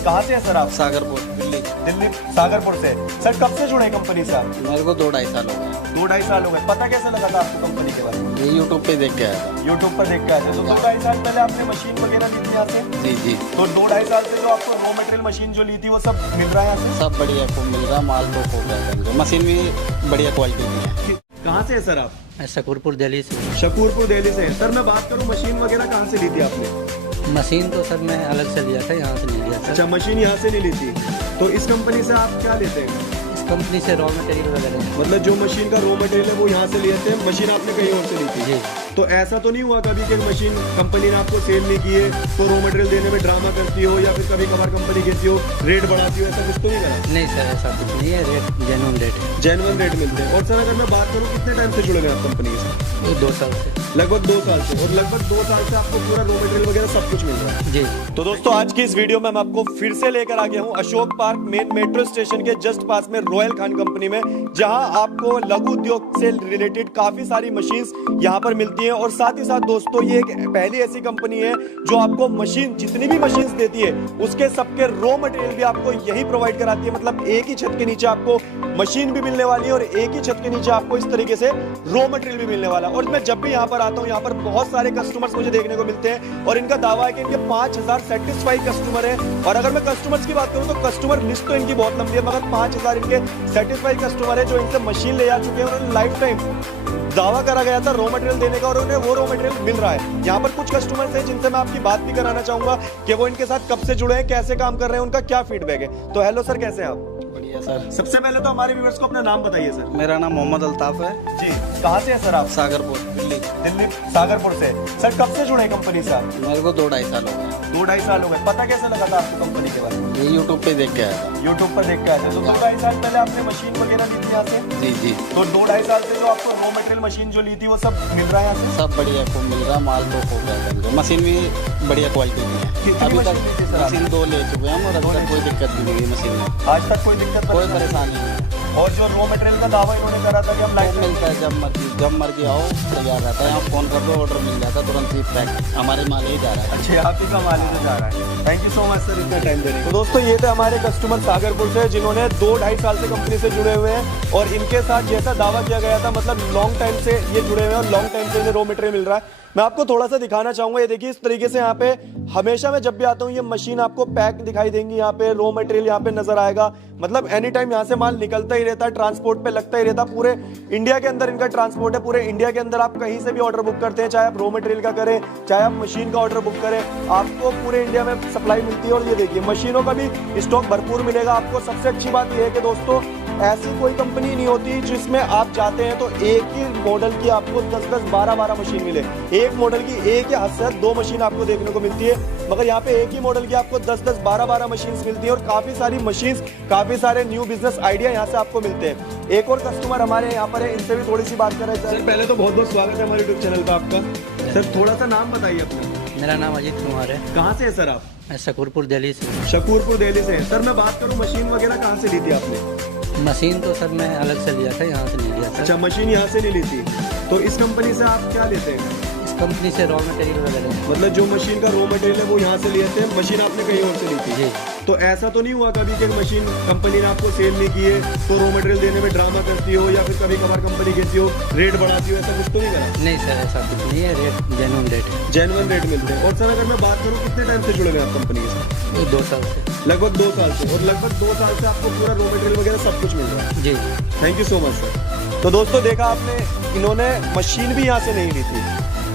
कहाँ से है सर आप? सागरपुर दिल्ली। दिल्ली सागरपुर से। सर कब से जुड़े कंपनी से आप? मेरे को 2-2.5 साल हो गए। 2-2.5 साल हो गए। पता कैसे लगा था आपको कंपनी के बारे में? ये यूट्यूब पे देख के आया था। यूट्यूब पर देख के आए थे। तो 2-2.5 साल पहले आपने मशीन वगैरह ली थी यहाँ से? जी जी। तो 2-2.5 साल से जो आपको रॉ मटेरियल मशीन जो ली थी वो सब मिल रहा है यहाँ सब बढ़िया खूब मिल रहा, माल तो खूब है, मशीन भी बढ़िया क्वालिटी की है। से? कहाँ से है सर आप? मैं शकूरपुर दिल्ली से। शकूरपुर दिल्ली से। सर मैं बात करूँ मशीन वगैरह कहाँ से ली थी आपने? मशीन तो सर मैं अलग से लिया था, यहाँ से नहीं लिया था। अच्छा, मशीन यहाँ से नहीं ली थी। तो इस कंपनी से आप क्या लेते हैं? इस कंपनी से रॉ मटेरियल वगैरह। मतलब जो मशीन का रॉ मटेरियल है वो यहाँ से लिए थे, मशीन आपने कहीं और से ली थी? जी। तो ऐसा तो नहीं हुआ कभी कि मशीन कंपनी ने आपको सेल नहीं की है तो रॉ मटेरियल देने में ड्रामा करती हो, या फिर कभी कभार कंपनी कहती हो रेट बढ़ाती हो, ऐसा कुछ तो नहीं करा? नहीं सर, ऐसा कुछ नहीं है, रेट जेन्युइन रेट है। जेन्युइन रेट मिलते हैं। और सर अगर मैं बात करूँ कितने टाइम से जुड़े हुए आप कंपनी से? ये 2 साल से। लगभग 2 साल से। और लगभग 2 साल से आपको पूरा रॉ मटेरियल वगैरह सब कुछ मिल रहा है? जी। तो दोस्तों आज की इस वीडियो में मैं आपको फिर से लेकर आ गया हूं Ashok park main metro station के जस्ट पास में रॉयल खान कंपनी में, जहां आपको लघु उद्योग से रिलेटेड काफी सारी मशीन्स यहां पर मिलती हैं। और साथ ही साथ दोस्तों ये एक पहली ऐसी कंपनी है जो आपको मशीन जितनी भी मशीन्स देती है उसके सबके रॉ मटेरियल भी आपको यही प्रोवाइड कराती है। मतलब एक ही छत के नीचे आपको मशीन भी मिलने वाली है और एक ही छत के नीचे आपको इस तरीके से रॉ मटेरियल भी मिलने वाला है। और मैं जब भी यहाँ पर आता हूँ यहाँ पर बहुत सारे कस्टमर्स मुझे देखने को मिलते हैं और इनका दावा है कि इनके 5000 सेटिस्फाइड कस्टमर हैं। और अगर मैं कस्टमर्स की बात करूँ तो कस्टमर लिस्ट तो इनकी बहुत लंबी है, मगर 5000 इनके सेटिस्फाइड कस्टमर है जो इनसे मशीन ले जा चुके हैं और लाइफ टाइम दावा करा गया था रॉ मटेरियल देने का और उन्हें वो रॉ मटेरियल मिल रहा है। यहाँ पर कुछ कस्टमर्स हैं जिनसे मैं आपकी बात भी कराना चाहूंगा कि वो इनके साथ कब से जुड़े हैं, कैसे काम कर रहे हैं, उनका क्या फीडबैक है। तो हेलो सर, कैसे हैं आप? बढ़िया सर। सबसे पहले तो हमारे व्यूअर्स को अपना नाम बताइए सर। मेरा नाम मोहम्मद अल्ताफ है। जी। कहाँ से है सर आप? सागरपुर दिल्ली। दिल्ली सागरपुर से। सर कब से जुड़े कंपनी से आप? मेरे को 2-2.5 साल हो गए। 2-2.5 साल हो गए। पता कैसे लगा था आपको कंपनी के बारे में? ये यूट्यूब पे देख के आया था। यूट्यूब पर देख के आए थे। तो 2-2.5 साल पहले आपने मशीन वगैरह ली थी यहाँ से? जी जी। तो 2-2.5 साल से जो आपको रॉ मटेरियल मशीन जो ली थी वो सब मिल रहा है यहाँ से? सब बढ़िया खूब मिल रहा, माल तो खूब है, मशीन भी बढ़िया क्वालिटी की है। कितनी अभी मशीन तक ली थी सर मशीन 2 ले चुके हैं हम और अभी तक कोई दिक्कत नहीं हुई मशीन में। आज तक कोई दिक्कत कोई परेशानी नहीं है। और जो रॉ मटेरियल का दावा इन्होंने करा था कि हम लाइफ टाइम मिलता है, जब मर्जी आओ तैयार रहता है। यहाँ फोन कर दो, ऑर्डर मिल जाता है तुरंत ही पैक। हमारे माल ही जा रहा है। अच्छे आप ही का माल ही जा रहा है। Thank you so much sir इतना टाइम देने। तो दोस्तों ये थे हमारे कस्टमर सागरपुर से जिन्होंने 2-2.5 साल से कंपनी से जुड़े हुए हैं और इनके साथ जैसा दावा किया गया था मतलब लॉन्ग टाइम से ये जुड़े हुए हैं और लॉन्ग टाइम से इन्हें रॉ मटेरियल मिल रहा है। मैं आपको थोड़ा सा दिखाना चाहूंगा। ये देखिए इस तरीके से यहाँ पे हमेशा मैं जब भी आता हूँ ये मशीन आपको पैक दिखाई देंगी, यहाँ पे रॉ मटेरियल यहाँ पे नजर आएगा। मतलब एनी टाइम यहाँ से माल निकलता ही रहता है, ट्रांसपोर्ट पे लगता ही रहता है। पूरे इंडिया के अंदर इनका ट्रांसपोर्ट है। पूरे इंडिया के अंदर आप कहीं से भी ऑर्डर बुक करते हैं, चाहे आप रॉ मटेरियल का करें चाहे आप मशीन का ऑर्डर बुक करें, आपको पूरे इंडिया में सप्लाई मिलती है। और ये देखिए मशीनों का भी स्टॉक भरपूर मिलेगा आपको। सबसे अच्छी बात यह है कि दोस्तों ऐसी कोई कंपनी नहीं होती जिसमें आप जाते हैं तो एक ही मॉडल की आपको 10-10, 12-12 मशीन मिले। एक मॉडल की एक या हद से 2 मशीन आपको देखने को मिलती है, मगर यहाँ पे एक ही मॉडल की आपको 10-10, 12-12 मशीन मिलती है और काफी सारी मशीन, काफी सारे न्यू बिजनेस आइडिया यहाँ से आपको मिलते हैं। एक और कस्टमर हमारे यहाँ पर है, इनसे भी थोड़ी सी बात करें। सर पहले तो बहुत बहुत स्वागत है हमारे यूट्यूब चैनल पर आपका। सर थोड़ा सा नाम बताइए अपना। मेरा नाम अजीत कुमार है। कहाँ से है सर आप? मैं शकूरपुर दिल्ली से। शकूरपुर दिल्ली से। सर मैं बात करूँ मशीन वगैरह कहाँ से ली थी आपने? मशीन तो सर मैं अलग से लिया था, यहाँ से नहीं लिया था। अच्छा, मशीन यहाँ से नहीं ली थी। तो इस कंपनी से आप क्या लेते हैं? इस कंपनी से रॉ मटेरियल वगैरह। मतलब जो मशीन का रॉ मटेरियल है वो यहाँ से लिए थे, मशीन आपने कहीं और से ली थी? जी। तो ऐसा तो नहीं हुआ कभी कि मशीन कंपनी ने आपको सेल नहीं की है तो रॉ मटेरियल देने में ड्रामा करती हो, या फिर कभी कभार कंपनी कहती हो रेट बढ़ाती हो, ऐसा कुछ तो नहीं करा? नहीं सर, ऐसा कुछ नहीं है, रेट जेन्युइन रेट है। जेन्युइन रेट मिलते हैं। और सर अगर मैं बात करूँ कितने टाइम से जुड़े हुए आप कंपनी के साथ? ये 2 साल से। लगभग 2 साल से। और लगभग 2 साल से आपको पूरा रॉ मटेरियल वगैरह सब कुछ मिल रहा है? जी। Thank you so much sir. तो दोस्तों देखा आपने, इन्होंने मशीन भी यहाँ से नहीं ली थी,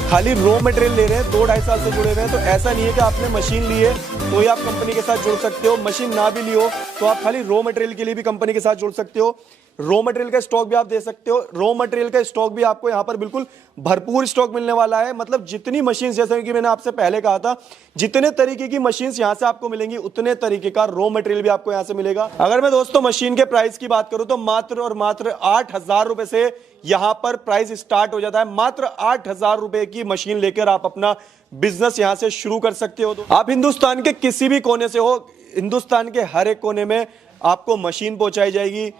खाली रॉ मटेरियल ले रहे हैं। 2-2.5 साल से जुड़े हुए हैं। तो ऐसा नहीं है कि आपने मशीन ली है तो ही आप कंपनी के साथ जुड़ सकते हो, मशीन ना भी ली हो तो आप खाली रॉ मटेरियल के लिए भी कंपनी के साथ जुड़ सकते हो। रॉ मटेरियल का स्टॉक भी आप दे सकते हो। रॉ मटेरियल का स्टॉक भी आपको यहाँ पर बिल्कुल भरपूर स्टॉक मिलने वाला है। मतलब जितनी मशीन, जैसे कि मैंने आपसे पहले कहा था, जितने तरीके की मशीन यहाँ से आपको मिलेंगी उतने तरीके का रॉ मटेरियल भी आपको यहाँ से मिलेगा। अगर मैं दोस्तों मशीन के प्राइस की बात करूं तो मात्र और मात्र 8,000 रुपए से यहाँ पर प्राइस स्टार्ट हो जाता है। मात्र 8,000 रुपए की मशीन लेकर आप अपना बिजनेस यहाँ से शुरू कर सकते हो। तो आप हिंदुस्तान के किसी भी कोने से हो, हिंदुस्तान के हर एक कोने में आपको मशीन पहुंचाई जाएगी,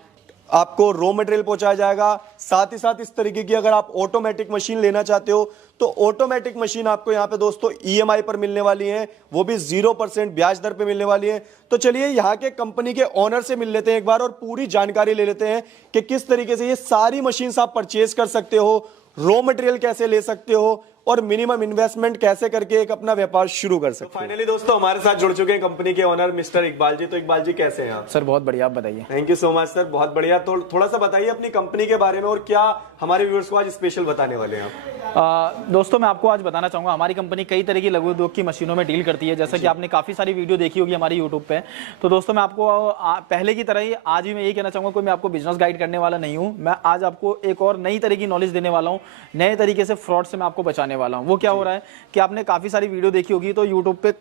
आपको रॉ मटेरियल पहुंचाया जाएगा। साथ ही साथ इस तरीके की अगर आप ऑटोमेटिक मशीन लेना चाहते हो तो ऑटोमेटिक मशीन आपको यहाँ पे दोस्तों EMI पर मिलने वाली है, वो भी 0% ब्याज दर पे मिलने वाली है। तो चलिए यहाँ के कंपनी के ओनर से मिल लेते हैं एक बार और पूरी जानकारी ले लेते हैं कि किस तरीके से ये सारी मशीन्स आप परचेज कर सकते हो, रॉ मटेरियल कैसे ले सकते हो और मिनिमम इन्वेस्टमेंट कैसे करके एक अपना व्यापार शुरू कर सकते हो। फाइनली दोस्तों हमारे साथ जुड़ चुके हैं कंपनी के ओनर मिस्टर इकबाल जी। तो इकबाल जी कैसे हैं आप? सर बहुत बढ़िया, आप बताइए। Thank you so much sir, बहुत बढ़िया। तो थोड़ा सा बताइए अपनी कंपनी के बारे में और क्या हमारे व्यूअर्स को आज स्पेशल बताने वाले हैं आप? दोस्तों मैं आपको आज बताना चाहूँगा, हमारी कंपनी कई तरह की लघु उद्योग की मशीनों में डील करती है, जैसा कि आपने काफ़ी सारी वीडियो देखी होगी हमारी यूट्यूब पे। तो दोस्तों मैं आपको पहले की तरह ही आज भी मैं यही कहना चाहूँगा, कोई मैं आपको बिजनेस गाइड करने वाला नहीं हूँ। मैं आज आपको एक और नई तरह की नॉलेज देने वाला हूँ, नए तरीके से फ्रॉड से मैं आपको बचाने वाला हूँ। वो क्या हो रहा है कि आपने काफ़ी सारी वीडियो देखी होगी, तो यूट्यूब पे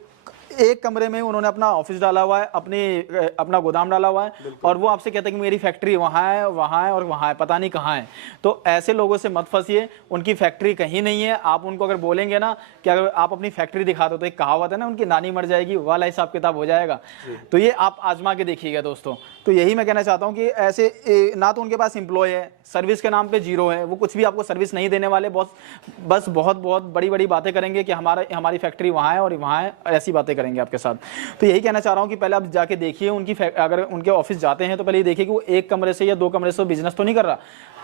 एक कमरे में उन्होंने अपना ऑफिस डाला हुआ है, अपना गोदाम डाला हुआ है और वो आपसे कहते हैं कि मेरी फैक्ट्री वहाँ है और वहाँ है, पता नहीं कहाँ है। तो ऐसे लोगों से मत फंसिए, उनकी फैक्ट्री कहीं नहीं है। आप उनको अगर बोलेंगे ना कि अगर आप अपनी फैक्ट्री दिखा दो, तो एक कहावत है ना, उनकी नानी मर जाएगी, वाला हिसाब किताब हो जाएगा। तो ये आप आजमा के देखिएगा दोस्तों। तो यही मैं कहना चाहता हूँ कि ऐसे ना तो उनके पास एम्प्लॉय है, सर्विस के नाम पे जीरो है, वो कुछ भी आपको सर्विस नहीं देने वाले, बस बहुत बड़ी बड़ी बातें करेंगे कि हमारी फैक्ट्री वहाँ है और वहाँ है, ऐसी बातें करेंगे आपके साथ। तो यही कहना चाह रहा हूँ कि पहले आप जाके देखिए उनकी, अगर उनके ऑफिस जाते हैं तो पहले ये देखिए कि वो एक कमरे से या 2 कमरे से बिजनेस तो नहीं कर रहा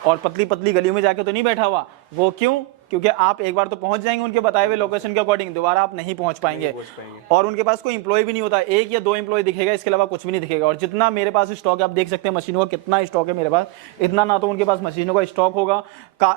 और पतली पतली गलियों में जाके तो नहीं बैठा हुआ। वो क्यों? क्योंकि आप एक बार तो पहुंच जाएंगे उनके बताए हुए लोकेशन के अकॉर्डिंग, दोबारा आप नहीं पहुंच पाएंगे। और उनके पास कोई एम्प्लॉय भी नहीं होता, 1 या 2 एम्प्लॉय दिखेगा, इसके अलावा कुछ भी नहीं दिखेगा। और जितना मेरे पास स्टॉक है, आप देख सकते हैं मशीनों का कितना स्टॉक है मेरे पास, इतना ना तो उनके पास मशीनों का स्टॉक होगा।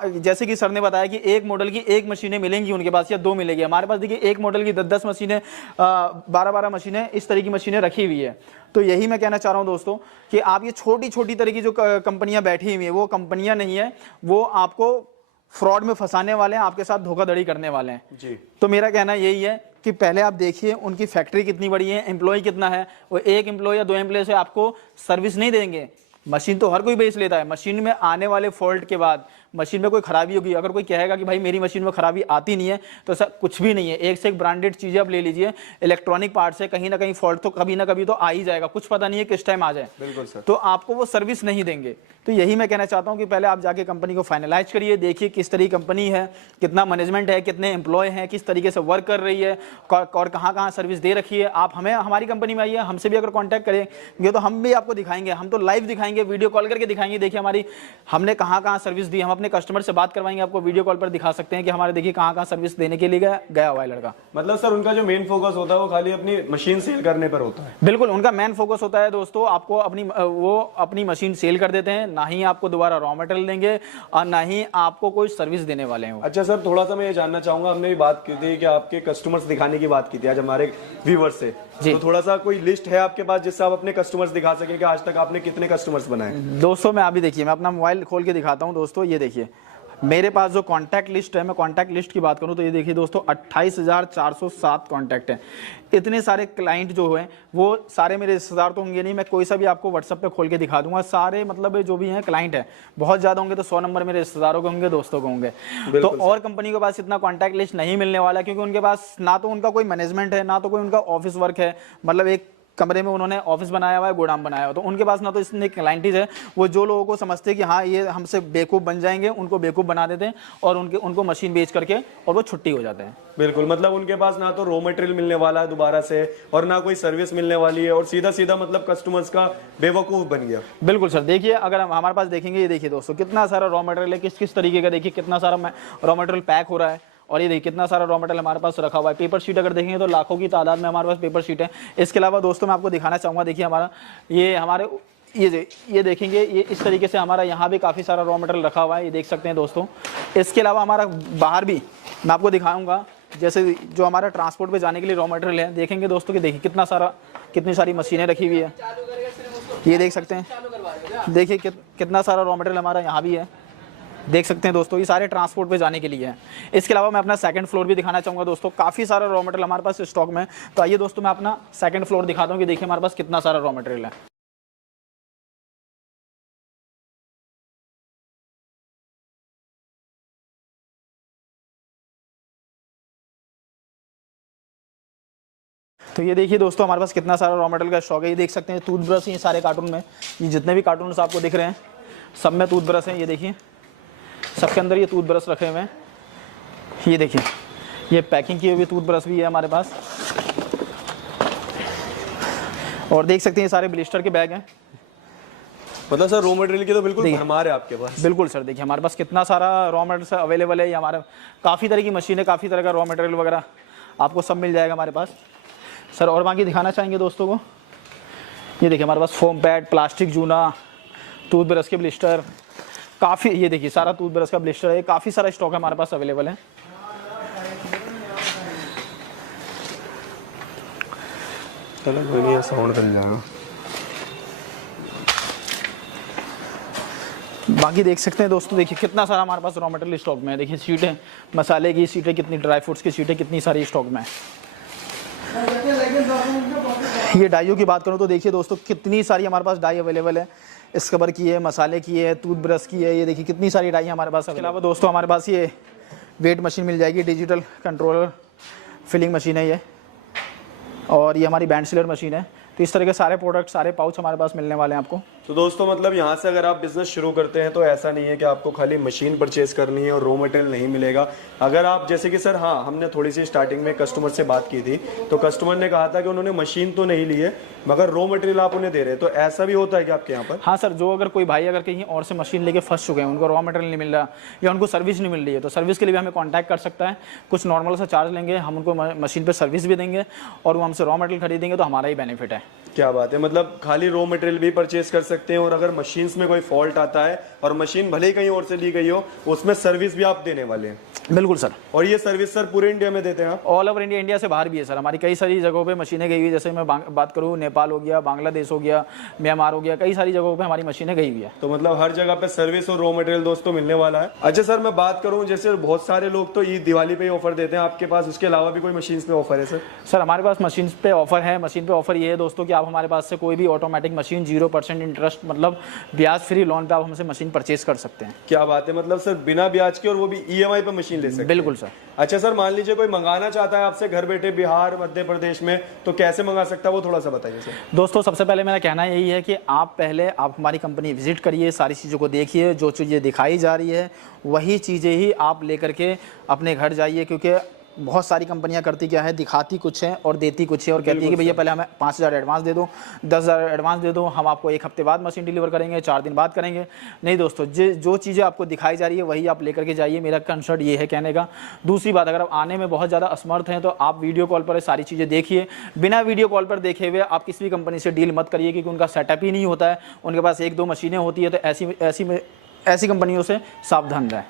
जैसे कि सर ने बताया कि एक मॉडल की 1 मशीनें मिलेंगी उनके पास या 2 मिलेगी। हमारे पास देखिए एक मॉडल की 10 मशीनें, 12 मशीनें, इस तरह की मशीनें रखी हुई है। तो यही मैं कहना चाह रहा हूं दोस्तों कि आप ये छोटी छोटी तरह की जो कंपनियां बैठी हुई हैं, वो कंपनियां नहीं है, वो आपको फ्रॉड में फंसाने वाले हैं, आपके साथ धोखाधड़ी करने वाले हैं जी। तो मेरा कहना यही है कि पहले आप देखिए उनकी फैक्ट्री कितनी बड़ी है, एम्प्लॉय कितना है। वो 1 एम्प्लॉय या 2 एम्प्लॉय से आपको सर्विस नहीं देंगे। मशीन तो हर कोई बेच लेता है, मशीन में आने वाले फॉल्ट के बाद मशीन में कोई खराबी होगी, अगर कोई कहेगा कि भाई मेरी मशीन में खराबी आती नहीं है, तो ऐसा कुछ भी नहीं है। एक से एक ब्रांडेड चीजें आप ले लीजिए, इलेक्ट्रॉनिक पार्ट से कहीं ना कहीं फॉल्ट तो कभी ना कभी तो आ ही जाएगा, कुछ पता नहीं है किस टाइम आ जाए। बिल्कुल सर। तो आपको वो सर्विस नहीं देंगे। तो यही मैं कहना चाहता हूं कि पहले आप जाके कंपनी को फाइनलाइज करिए, देखिए किस तरह की कंपनी है, कितना मैनेजमेंट है, कितने एम्प्लॉय हैं, किस तरीके से वर्क कर रही है और कहाँ सर्विस दे रखी है। आप हमारी कंपनी में आइए, हमसे भी अगर कॉन्टैक्ट करेंगे तो हम भी आपको दिखाएंगे, हम तो लाइव दिखाएंगे, वीडियो कॉल करके दिखाएंगे। देखिए हमने कहाँ सर्विस दी, हम अपने कस्टमर से बात करवाएंगे, आपको वीडियो कॉल पर दिखा सकते हैं कि हमारे देखिए कहाँ सर्विस देने के लिए गया हुआ है लड़का। मतलब सर उनका जो मेन फोकस होता है वो खाली अपनी मशीन सेल करने पर होता है? बिल्कुल, उनका मेन फोकस होता है दोस्तों, आपको अपनी मशीन सेल कर देते हैं, ना ही आपको दोबारा रॉ मटेरियल देंगे और ना ही आपको कोई सर्विस देने वाले हैं। अच्छा सर, थोड़ा सा मैं ये जानना चाहूंगा, हमने भी बात की थी कि आपके कस्टमर्स दिखाने की बात की थी आज हमारे व्यूअर्स से, तो थोड़ा सा कोई लिस्ट है आपके पास जिससे आप अपने कस्टमर्स दिखा सकें कि आज तक आपने कितने कस्टमर्स बनाए? दोस्तों मैं अभी देखिए, मैं अपना मोबाइल खोल के दिखाता हूं दोस्तों। ये देखिए मेरे पास जो कॉन्टैक्ट लिस्ट है, मैं कॉन्टैक्ट लिस्ट की बात करूं तो ये देखिए दोस्तों 28,407 कॉन्टैक्ट हैं। इतने सारे क्लाइंट जो हैं वो सारे मेरे रिश्तेदार तो होंगे नहीं, मैं कोई सा भी आपको व्हाट्सएप पे खोल के दिखा दूंगा। सारे मतलब जो भी हैं क्लाइंट हैं, बहुत ज़्यादा होंगे तो 100 नंबर मेरे रिश्तेदारों के होंगे, दोस्तों के होंगे। तो और कंपनी के पास इतना कॉन्टैक्ट लिस्ट नहीं मिलने वाला, क्योंकि उनके पास ना तो उनका कोई मैनेजमेंट है, ना तो कोई उनका ऑफिस वर्क है। मतलब एक कमरे में उन्होंने ऑफिस बनाया हुआ है, गोदाम बनाया हुआ, तो उनके पास ना तो इतने क्लाइंटीज है। वो जो लोगों को समझते हैं कि हाँ ये हमसे बेवकूफ़ बन जाएंगे, उनको बेवकूफ़ बना देते हैं और उनको मशीन बेच करके और वो छुट्टी हो जाते हैं। बिल्कुल, मतलब उनके पास ना तो रॉ मटेरियल मिलने वाला है दोबारा से और ना कोई सर्विस मिलने वाली है और सीधा सीधा मतलब कस्टमर्स का बेवकूफ़ बन गया। बिल्कुल सर, देखिए अगर हम हमारे पास देखेंगे, ये देखिए दोस्तों कितना सारा रॉ मटेरियल है, किस तरीके का, देखिए कितना सारा रॉ मटेरियल पैक हो रहा है। और ये देखिए कितना सारा रॉ मटेरियल हमारे पास रखा हुआ है। पेपर शीट अगर देखेंगे तो लाखों की तादाद में हमारे पास पेपर शीट है। इसके अलावा दोस्तों मैं आपको दिखाना चाहूँगा, देखिए ये देखेंगे, ये इस तरीके से हमारा यहाँ भी काफ़ी सारा रॉ मटेरियल रखा हुआ है, ये देख सकते हैं दोस्तों। इसके अलावा हमारा बाहर भी मैं आपको दिखाऊंगा, जैसे जो हमारा ट्रांसपोर्ट पे जाने के लिए रॉ मटेरियल है, देखेंगे दोस्तों कि देखिए कितनी सारी मशीनें रखी हुई है, ये देख सकते हैं। देखिए कितना सारा रॉ मटेरियल हमारा यहाँ भी है, देख सकते हैं दोस्तों। ये सारे ट्रांसपोर्ट पे जाने के लिए है। इसके अलावा मैं अपना सेकंड फ्लोर भी दिखाना चाहूँगा दोस्तों, काफ़ी सारा रॉ मटेरियल हमारे पास स्टॉक में। तो आइए दोस्तों मैं अपना सेकंड फ्लोर दिखाता हूँ कि देखिए हमारे पास कितना सारा रॉ मटेरियल है। तो ये देखिए दोस्तों हमारे पास कितना सारा रॉ मटेरियल का स्टॉक है। ये देख सकते हैं टूथब्रश, ये सारे कार्टून में, ये जितने भी कार्टून आपको दिख रहे हैं सब में टूथब्रश हैं। ये देखिए सबके अंदर ये टूथब्रश रखे हुए हैं। ये देखिए, ये पैकिंग की हुई टूथब्रश भी है हमारे पास, और देख सकते हैं ये सारे ब्लिस्टर के बैग हैं। मतलब सर रॉ मटेरियल की तो बिल्कुल भरमार है आपके पास। बिल्कुल सर, देखिए हमारे पास कितना सारा रॉ मटेरियल अवेलेबल है। ये हमारे काफ़ी तरह की मशीन है, काफ़ी तरह का रॉ मटेरियल वगैरह आपको सब मिल जाएगा हमारे पास सर। और बाकी दिखाना चाहेंगे दोस्तों को, ये देखिए हमारे पास फोम पैड, प्लास्टिक जूना, टूथब्रश के ब्लिस्टर, काफ़ी, ये देखिए सारा टूथब्रश का ब्लिस्टर है, काफ़ी सारा स्टॉक हमारे पास अवेलेबल है। चलो कोई नहीं, साउंड कर जाएगा। बाकी देख सकते हैं दोस्तों, देखिए कितना सारा हमारे पास रॉ मटेरियल स्टॉक में है। देखिए सीटें, मसाले की सीटें कितनी, ड्राई फ्रूट्स की सीटें कितनी सारी स्टॉक में है। ये डाइयों की बात करूँ तो देखिए दोस्तों कितनी सारी हमारे पास डाई अवेलेबल है। स्क्रबर की है, मसाले की है, टूथब्रश की है, ये देखिए कितनी सारी डाई हमारे पास। इसके अलावा दोस्तों हमारे पास ये वेट मशीन मिल जाएगी, डिजिटल कंट्रोलर फिलिंग मशीन है ये, और ये हमारी बैंड सीलर मशीन है। तो इस तरह के सारे प्रोडक्ट, सारे पाउच हमारे पास मिलने वाले हैं आपको। तो दोस्तों मतलब यहाँ से अगर आप बिजनेस शुरू करते हैं तो ऐसा नहीं है कि आपको खाली मशीन परचेज करनी है और रॉ मटेरियल नहीं मिलेगा। अगर आप जैसे कि सर, हाँ हमने थोड़ी सी स्टार्टिंग में कस्टमर से बात की थी, तो कस्टमर ने कहा था कि उन्होंने मशीन तो नहीं ली है मगर रॉ मटेरियल आप उन्हें दे रहे हैं, तो ऐसा भी होता है कि आपके यहाँ पर? हाँ सर, जो अगर कोई भाई अगर कहीं और से मशीन लेके फंस चुके हैं, उनको रॉ मटेरियल नहीं मिल रहा या उनको सर्विस नहीं मिल रही है, तो सर्विस के लिए भी हमें कांटेक्ट कर सकता है। कुछ नॉर्मल सा चार्ज लेंगे, हम उनको मशीन पे सर्विस भी देंगे और वो हमसे रॉ मटेरियल खरीदेंगे, तो हमारा ही बेनिफिट है। क्या बात है, मतलब खाली रॉ मटेरियल भी परचेज कर सकते हैं, और अगर मशीन्स में कोई फॉल्ट आता है और मशीन भले ही कहीं और से ली गई हो, उसमें सर्विस भी आप देने वाले हैं? बिल्कुल सर। और ये सर्विस सर पूरे इंडिया में देते हैं आप? ऑल ओवर इंडिया, इंडिया से बाहर भी है सर। हमारी कई सारी जगहों पे मशीनें गई हुई है, जैसे मैं बात करूँ नेपाल हो गया, बांग्लादेश हो गया, म्यांमार हो गया, कई सारी जगहों पे हमारी मशीनें गई हुई है। तो मतलब हर जगह पे सर्विस और रॉ मटेरियल दोस्तों मिलने वाला है। अच्छा सर, मैं बात करूँ जैसे बहुत सारे लोग तो ईद दिवाली पे ही ऑफर देते हैं, आपके पास उसके अलावा भी कोई मशीन पे ऑफर है सर? सर हमारे पास मशीन पे ऑफर है। मशीन पे ऑफर ये है दोस्तों कि आप हमारे पास से कोई भी ऑटोमेटिक मशीन 0% इंटरेस्ट, मतलब ब्याज फ्री लोन पे आप हमसे मशीन परचेज कर सकते हैं। क्या बात है, मतलब सर बिना ब्याज के, और वो भी EMI पे मशीन ले सकते हैं? बिल्कुल सर। अच्छा सर, मान लीजिए कोई मंगाना चाहता है आपसे घर बैठे बिहार, मध्य प्रदेश में, तो कैसे मंगा सकता है वो थोड़ा सा बताइए सर। दोस्तों सबसे पहले मेरा कहना यही है कि आप हमारी कंपनी विजिट करिए, सारी चीज़ों को देखिए, जो चीज़ें दिखाई जा रही है वही चीज़ें ही आप लेकर के अपने घर जाइए, क्योंकि बहुत सारी कंपनियां करती क्या है, दिखाती कुछ है और देती कुछ है, और कहती है कि भैया पहले हमें 5,000 एडवांस दे दो, 10,000 एडवांस दे दो, हम आपको 1 हफ्ते बाद मशीन डिलीवर करेंगे, 4 दिन बाद करेंगे। नहीं दोस्तों, जो चीज़ें आपको दिखाई जा रही है वही आप लेकर के जाइए, मेरा कंसर्ट ये है कहने का। दूसरी बात, अगर आप आने में बहुत ज़्यादा असमर्थ हैं तो आप वीडियो कॉल पर सारी चीज़ें देखिए। बिना वीडियो कॉल पर देखे हुए आप किसी भी कंपनी से डील मत करिए, क्योंकि उनका सेटअप ही नहीं होता है, उनके पास 1-2 मशीनें होती है। तो ऐसी कंपनियों से सावधान रहें।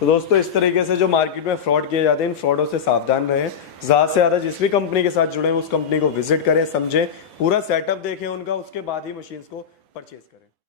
तो दोस्तों इस तरीके से जो मार्केट में फ्रॉड किए जाते हैं, इन फ्रॉडों से सावधान रहें। ज़्यादा से ज़्यादा जिस भी कंपनी के साथ जुड़े हैं उस कंपनी को विजिट करें, समझें, पूरा सेटअप देखें उनका, उसके बाद ही मशीन्स को परचेज करें।